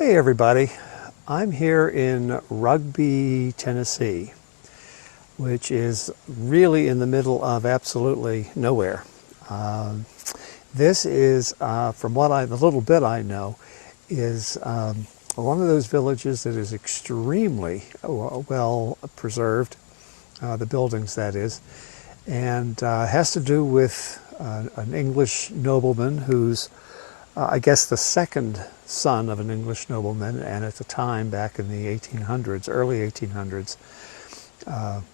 Hey everybody, I'm here in Rugby, Tennessee, which is really in the middle of absolutely nowhere. This is, from the little bit I know, is one of those villages that is extremely well preserved, the buildings that is, and has to do with an English nobleman who's I guess the second son of an English nobleman, and at the time, back in the 1800s, early 1800s,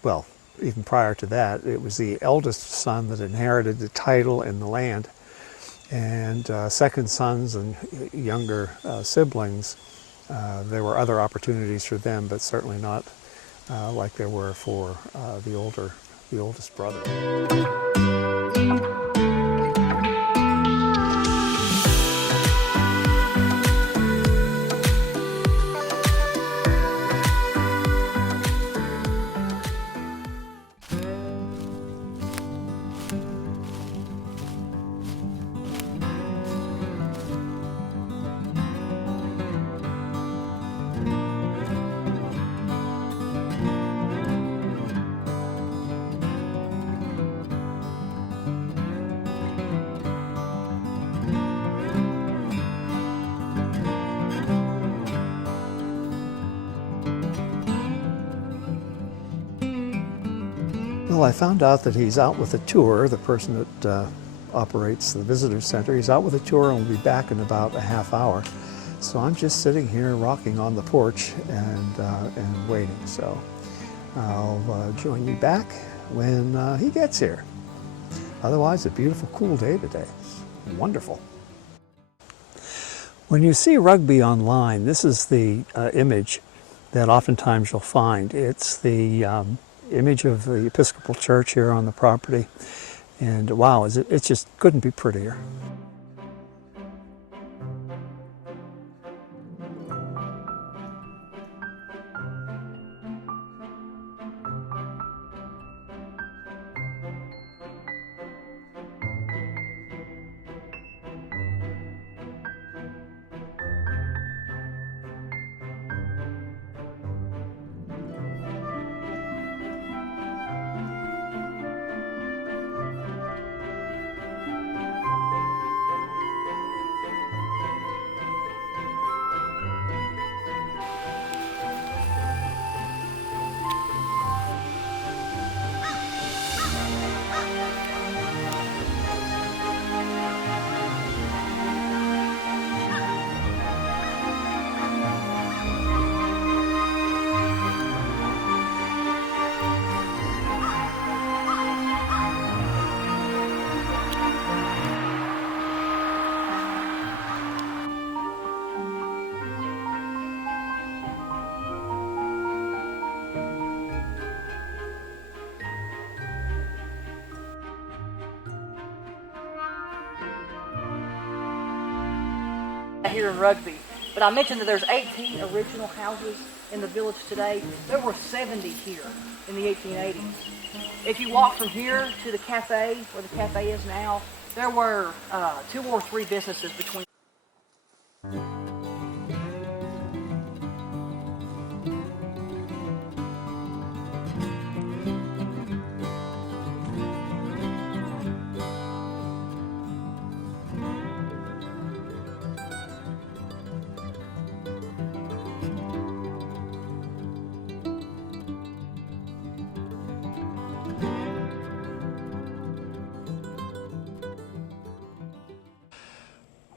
well, even prior to that, it was the eldest son that inherited the title and the land, and second sons and younger siblings, there were other opportunities for them, but certainly not like there were for the oldest brother. Well, I found out that he's out with a tour, the person that operates the visitor center. He's out with a tour and will be back in about a half hour. So I'm just sitting here rocking on the porch and waiting. So I'll join you back when he gets here. Otherwise, a beautiful, cool day today. It's wonderful. When you see Rugby online, this is the image that oftentimes you'll find. It's the image of the Episcopal Church here on the property, and wow, it just couldn't be prettier. Here in Rugby, but I mentioned that there's 18 original houses in the village today. There were 70 here in the 1880s. If you walk from here to the cafe, where the cafe is now, there were 2 or 3 businesses between.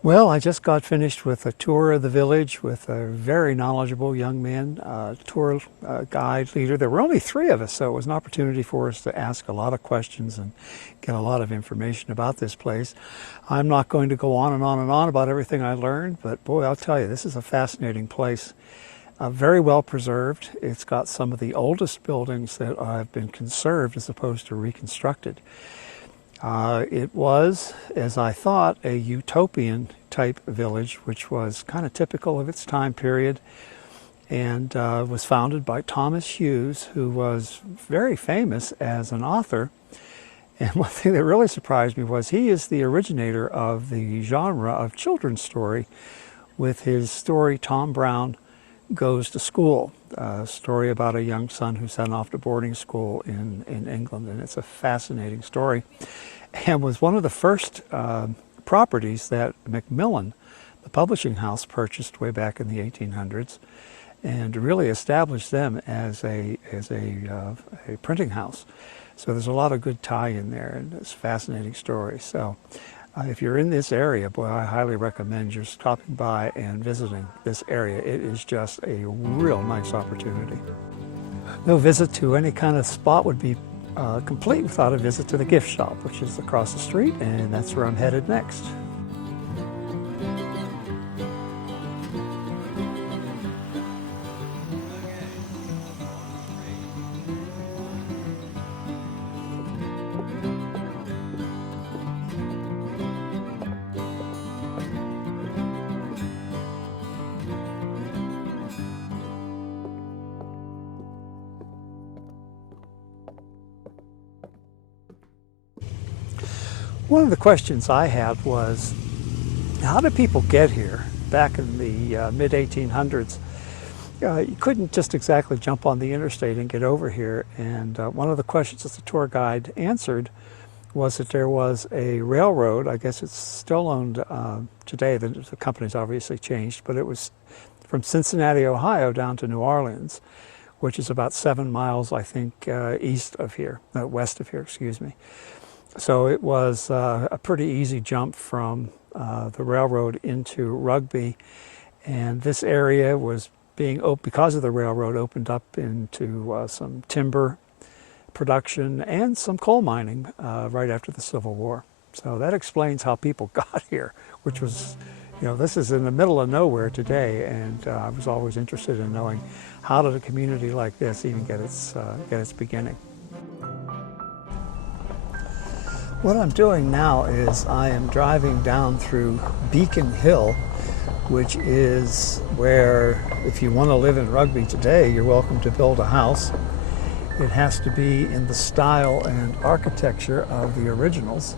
Well, I just got finished with a tour of the village with a very knowledgeable young man, tour guide leader. There were only 3 of us, so it was an opportunity for us to ask a lot of questions and get a lot of information about this place. I'm not going to go on and on and on about everything I learned, but boy, I'll tell you, this is a fascinating place. Very well preserved. It's got some of the oldest buildings that have been conserved as opposed to reconstructed. It was, as I thought, a utopian type village, which was kind of typical of its time period, and was founded by Thomas Hughes, who was very famous as an author. And one thing that really surprised me was he is the originator of the genre of children's story, with his story, Tom Brown Goes to School, a story about a young son who sent off to boarding school in England. And it's a fascinating story, and was one of the first properties that Macmillan, the publishing house, purchased way back in the 1800s, and really established them as a printing house. So there's a lot of good tie in there, and it's a fascinating story. So if you're in this area, boy, I highly recommend you stopping by and visiting this area. It is just a real nice opportunity. No visit to any kind of spot would be complete without a visit to the gift shop, which is across the street, and that's where I'm headed next. One of the questions I had was, how did people get here back in the mid-1800s? You couldn't just exactly jump on the interstate and get over here. And one of the questions that the tour guide answered was that there was a railroad. I guess it's still owned today. The company's obviously changed, but it was from Cincinnati, Ohio, down to New Orleans, which is about 7 miles, I think, west of here, excuse me. So it was a pretty easy jump from the railroad into Rugby, and this area was being, because of the railroad, opened up into some timber production and some coal mining right after the Civil War. So that explains how people got here, which was, this is in the middle of nowhere today, and I was always interested in knowing, how did a community like this even get its beginning? What I'm doing now is I am driving down through Beacon Hill, which is where, if you want to live in Rugby today, you're welcome to build a house. It has to be in the style and architecture of the originals.